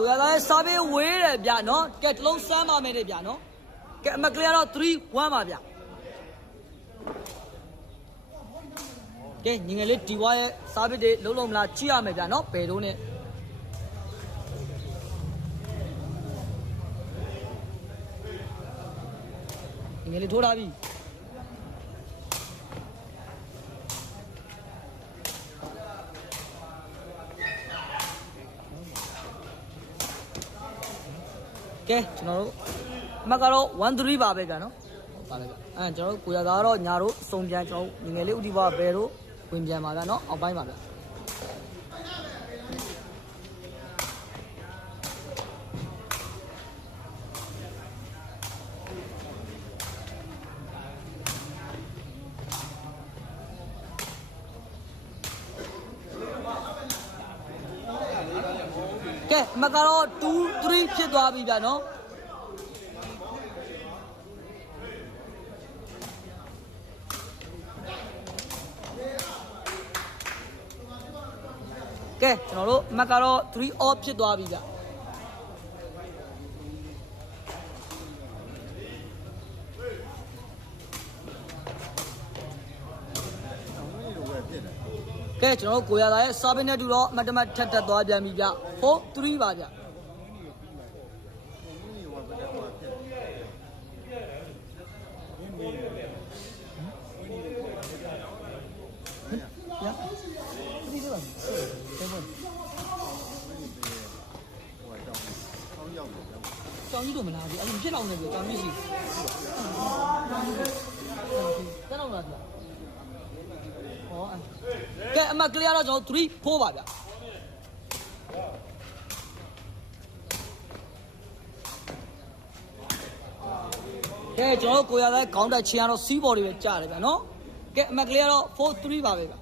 ကိုရသားရဲ့စာပေဝေးတယ်ဗျနော်ကဲတစ်လုံးစမ်းပါမယ်တဲ့ဗျနော်ကဲအမကလေးကတော့3 1ပါဗျကဲညီငယ်လေးဒီဝါရဲ့စာပေတွေလုံးလုံးမလားကြည့်ရမယ်ဗျနော်ဘယ်တော့နဲ့ညီငယ်လေးထိုးထားပြီ ကဲကျွန်တော်တို့အမကတော့1 3ပါပဲဗျနော်ဟုတ်ပါလေဗျအဲကျွန်တော်တို့ကိုရသားကတော့ညာတို့အစုံပြန်ကျွန်တော်တို့ညီငယ်လေးဥတီပါဘယ်တို့ဝင်ပြန်ပါဗျနော်အောက်ပိုင်းပါဗျ ကဲမကတော့2 3ဖြစ်သွားပြီဗျာနော်ကဲကျွန်တော်တို့မကတော့3 off ဖြစ်သွားပြီဗျာ ကဲကျွန်တော်တို့ကိုရသားရဲ့စာပင်းနဲ့တူတော့အမတ်တမတ်ထက်တက်သွားပြန်ပြီဗျ4 3ပါဗျ Ja. Die doen. Even. ကြောင်ကြီးတို့မလားဘူးအဲ့လိုဖြစ်တော့နေပြီကြောင်ကြီးရှိတက်တော့လားဗျဟောကဲ အမကလေးကတော့ကျွန်တော်3 4ပါဗျကဲကျွန်တော်ကိုရတဲ့ခေါင်းတက်ချင်ကတော့စီးဘော်တွေပဲကြားတယ်ဗျနော်ကဲအမကလေးကတော့4 3ပါပဲဗျ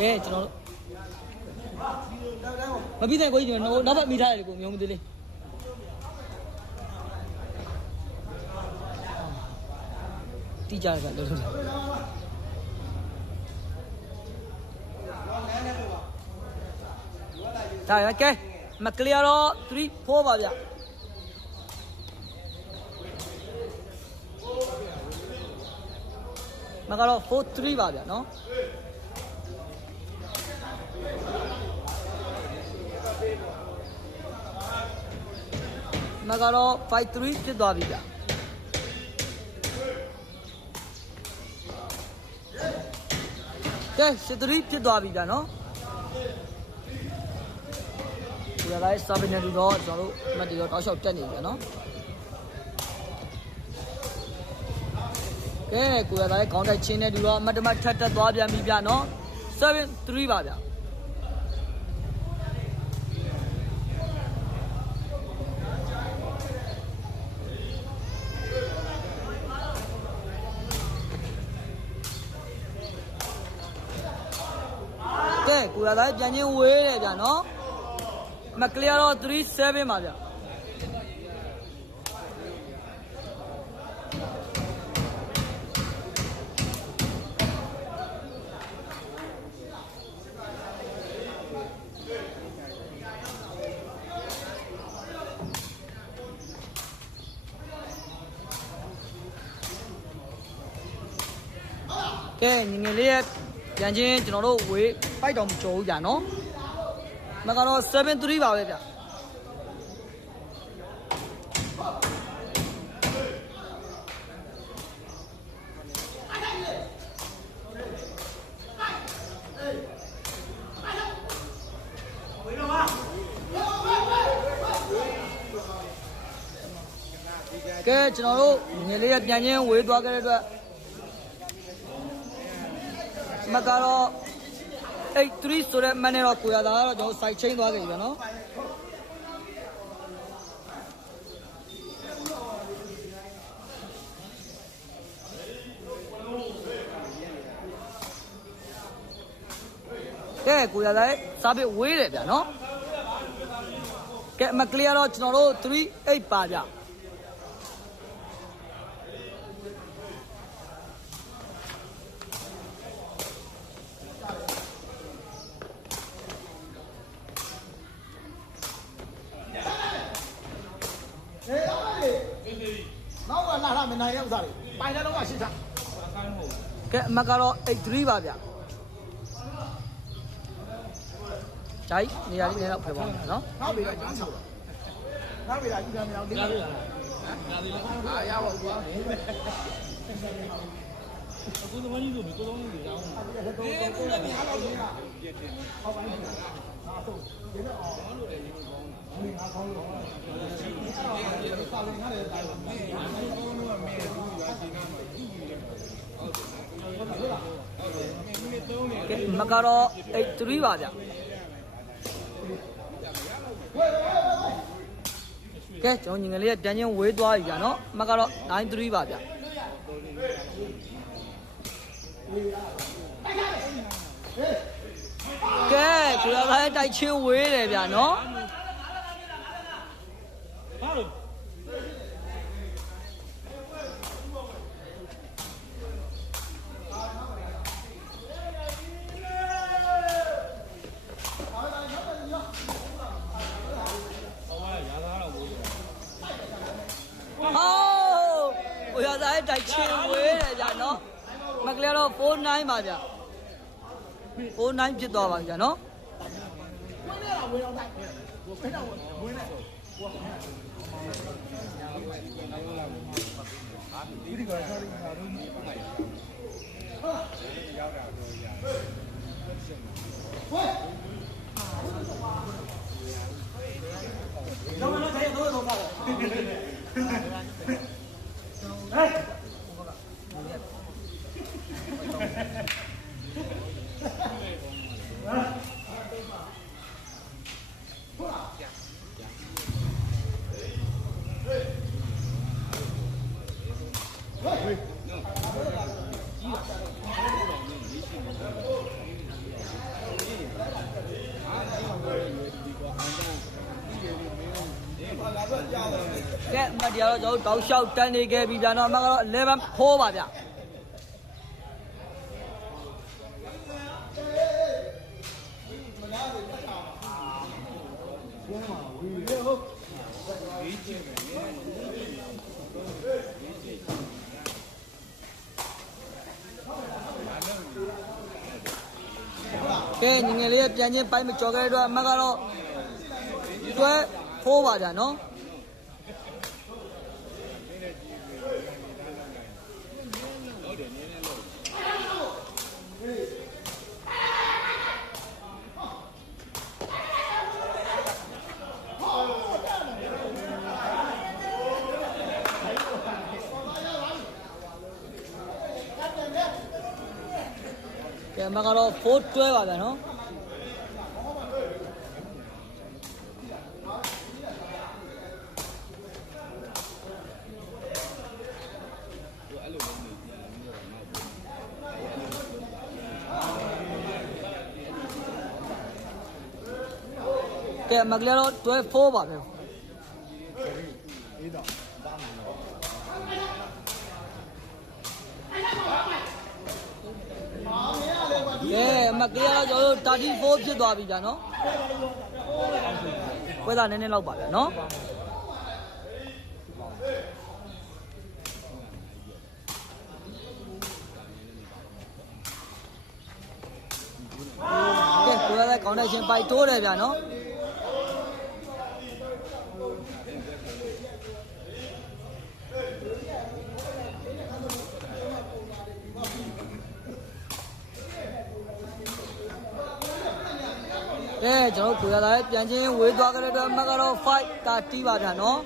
ကဲကျွန်တော်တို့မပြီးတဲ့ကိုကြီးကျွန်တော်နောက်ဘက်မိထားတယ်ကိုမျိုးမသေးလေး တီးကြရကလို့လို့ဒါရကဲမကလီယာတော့3 4ပါဗျမကတော့4 3ပါဗျနော်မကတော့53ဖြစ်သွားပြီဗျ ကဲ73ဖြစ်သွားပြီဗျနော်ဒီကလေးစာပင်းနေတော့ကျွန်တော်တို့အမတ်တွေတော့တောက်လျှောက်တက်နေပြီဗျနော်ကဲကိုရသားရဲ့ခေါင်းတိုက်ချင်းနေတူတော့အမတ်တမတ်ထက်တက်သွားပြန်ပြီဗျနော်73ပါဗျ ကဲကိုရသားပြန်ချင်းဝေးတယ်ဗျာနော်မကလီယာတော့37ပါဗျာကဲညီငယ်လေးရဲ့ပြန်ချင်းကျွန်တော်တို့ဝေး ဖိုက်တော်မကြော်ဘူးဗျာနော်မကတော့73ပါပဲဗျာကဲကျွန်တော်တို့ညီငယ်လေးရဲ့ပြန်ချင်းဝေးသွားခဲ့တဲ့အတွက်မကတော့ အဲ့3ဆိုတဲ့မနဲ့တော့ကိုရတာကတော့ကျွန်တော်စိုက်ချင်းသွားကြပြီဗျာနော်ကဲကိုရတာရဲ့စားပစ်ဝေးတယ်ဗျာနော်ကဲမကလီယာတော့ကျွန်တော်တို့3 8ပါဗျ နိုင်ရဲ့ဥစားတွေပိုင်တဲ့တော့ကရှင်းချ ကဲအမကတော့83ပါဗျဂျိုင်းနေရာလေးလည်းတော့ဖယ်ပါမယ်နော်နောက်ပြီးတော့ကျန်းချောက်တော့နောက်ပြီးတော့ယူတယ်မြောင်တင်းတယ်အာရပါဘူးကွာကိုသမားကြီးဆိုပြီးကိုသုံးနေကြအောင်ဒီကူလည်းမရတော့ဘူးကဟောပိုင်းနေတာဟာတော့ဒီတော့အောင်လို့လည်းဒီကောင်းတာဒီငါကောင်းလို့ဒီစာလင်ရတယ်တိုင်းပါမယ်ကောင်းလို့ကမင်းသူရွာစီနာမှာကြည့်ပြီးလဲဟုတ်တယ်ဟုတ်တယ်မင်းမင်းသုံးနေ ကဲအ မကတော့83ပါဗျကဲကျွန်တော်ညီငယ်လေးကတန်းချင်းဝေးသွားပြီဗျာနော်အမကတော့93ပါဗျကဲကိုရသားရဲ့တိုက်ချင်းဝေးတယ်ဗျာနော်ဟာလို့ ဟောကိုရသား ရဲ့တိုက်ချင်းဝေးတယ်ဗျာနော်မကလေးတော့49ပါဗျာ49ဖြစ်သွားပါဗျာနော်ဝင်နေတာဝင်အောင်တိုင်းဝင်တော့ဝင်နေဒီဒီက ကျောင်းမထိုင်တော့တော့ပါဟဲ့ကဲအမတ်တရားတော့ကျွန်တော်တို့တောက်လျှောက်တန်းနေခဲ့ပြီဗျာနော်အမကတော့11ဖိုးပါဗျာကဲညီ ငယ်လေးရဲ့ပြန်ချင်းပိုင်းမကြော်ခဲ့တဲ့အတွက်အမတ်ကတော့တွဲဖိုးပါဗျာနော် ကဲ အမကတော့ဖိုးတွဲပါဗျာနော်ကဲအမကလေးတော့တွဲဖိုးပါဗျာကဲအမ ကလေးကတော့ကျွန်တော်တို့34ဖြစ်သွားပြီဗျာနော်ပွဲသားနည်းနည်းလောက်ပါဗျာနော်ကဲကိုရတဲ့ကောင်းတဲ့ရှင်ပိုက်တိုးတယ်ဗျာနော် ကဲကျွန်တော်တို့ကိုရတဲ့ပြန်ချင်းဝေးသွားကြတဲ့အတွက်အမကတော့5တာတီးပါဗျာနော်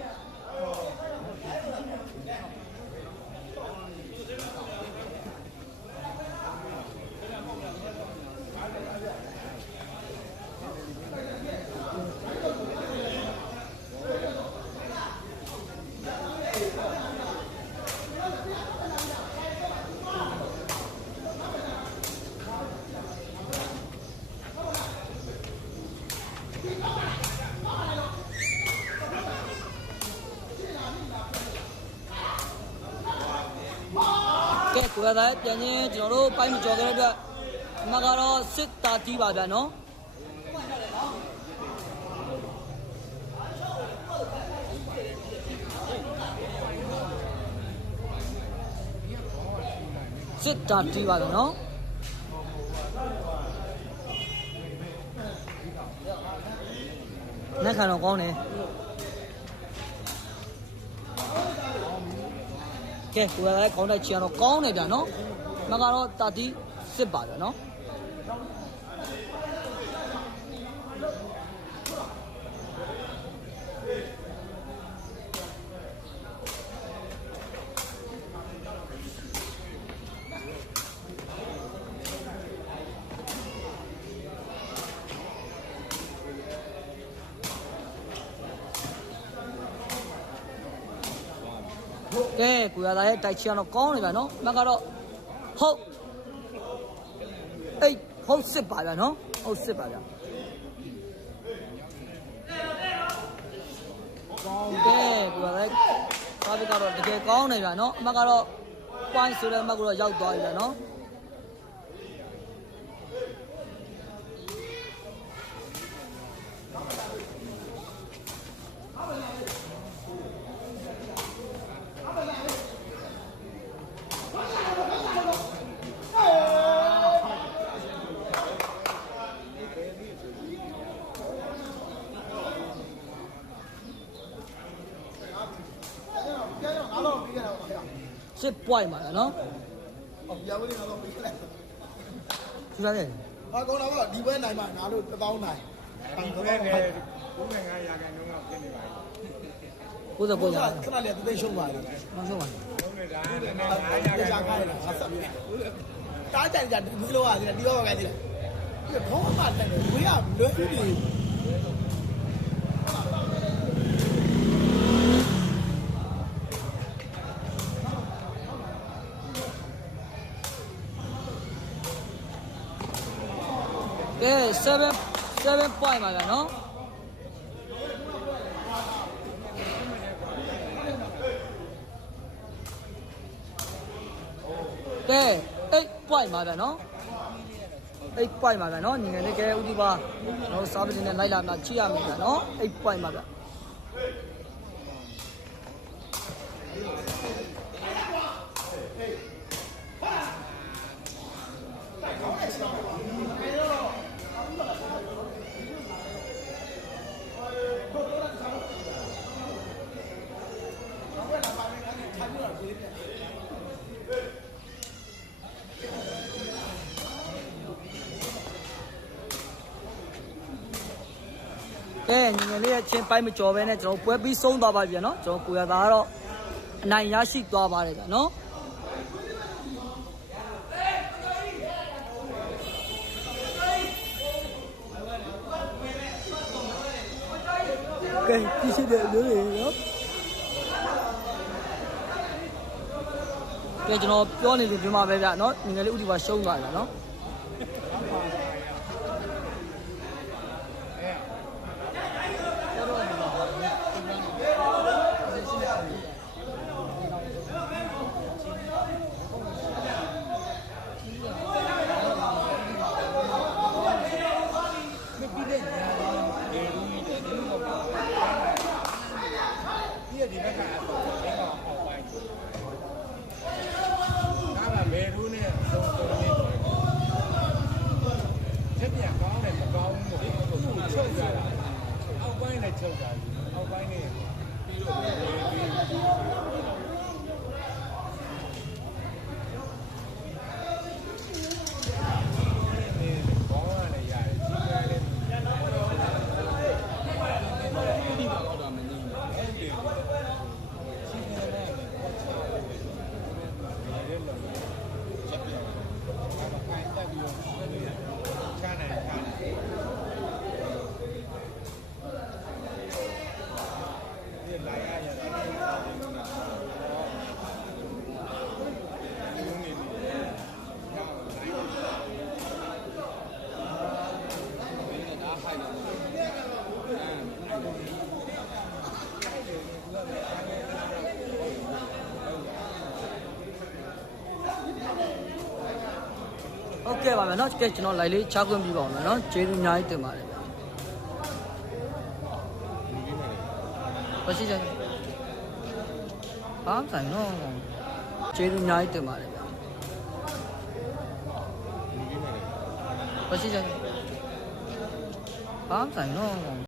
ကဲကိုရတဲ့ပြန်ချင်းကျွန်တော်တို့ပိုင်းမကြော်ကြတဲ့အတွက်အမကတော့စစ်တာတီးပါဗျာနော်ကစစ်တာတီးပါတော့နော်လက်ခံတော့ကောင်းတယ် ကဲကိုယ်ကလည်းကောင်းတဲ့ချီကတော့ကောင်းတယ်ဗျာနော်မကတော့တာတီးစစ်ပါဗျာနော် ကဲကိုရသားရဲ့တိုက်ချီကတော့ကောင်းနေဗျာနော်မကတော့ဟုတ်အေးဟုတ်စစ်ပါဗျာနော်ဟုတ်စစ်ပါဗျာကောင်းကဲကိုရသားစားပြီးကတော့တကယ်ကောင်းနေဗျာနော်အမကတော့ point ဆိုတဲ့အမကတော့ရောက်သွားပြီဗျာနော်ပြန် 1 point ပါလားနော်အော်ပြဝင်းကတော့ပြီးလိုက်ကျူရတယ်ဟာကောင်းတော့ဒီဘက်နိုင်မှာငါတို့1000နိုင်ဒီဘက်နဲ့95ရာခိုင်နှုန်းကဖြစ်နေပါပြီကိုယ်စကိုယ်ရခဏလေးတသိရှုံးပါလေမဆုံးပါဘူးဟုတ်တယ်ဒါနဲ့95ရာခိုင်နှုန်းကဆက်ပြီးတားကြတယ်ကြဒီလိုရတယ်ဒီလိုပါကြတယ်ဒီကောင်းမှတက်တယ်ဝေးရလွယ်ပြီး 7 7 point ပါဗျာနော်ကဲ8 point ပါဗျာနော်8 point ပါဗျာနော်ညီငယ်လေးကဲဥဒီပါကျွန်တော်စားပတင်နဲ့လိုက်လာမှချိရမယ်ဗျာနော်8 point ပါဗျာ ကဲညီငယ်လေးရဲ့ချင်းပိုင်းမကြော်ပဲနဲ့ကျွန်တော်ပွဲပြီးဆုံးသွားပါပြီဗျာနော်ကျွန်တော်ကိုရသားကတော့အနိုင်ရရှိသွားပါတယ်ဗျာနော်ကဲကြည့်ရှိတဲ့လူတွေနော်ကဲကျွန်တော်ပြောနေလို့ဒီမှာပဲဗျာနော်ညီငယ်လေးဥတီပါရှုံးသွားတယ်ဗျာနော် ဒီကဒီဘက်ကအဆောက်အင်းကောင်အောက်ပိုင်း။ဒါကဘယ်ရူးနဲ့သုံးသုံးနေတယ်။ ချက်ပြကောင်းတယ်မကောင်းဘူး။သူ့ကိုချုပ်ကြတာ။အောက်ပိုင်းနဲ့ချုပ်တာ။ ကဲပါမယ်နော်ကဲကျွန်တော် live လေးချခွင့်ပြပါအောင်မယ်နော်ကျေးဇူးအများကြီးတင်ပါတယ်ပါရှိကြပါဆိုင်နော်ကျေးဇူးအများကြီးတင်ပါတယ်ပါရှိကြပါဆိုင်နော်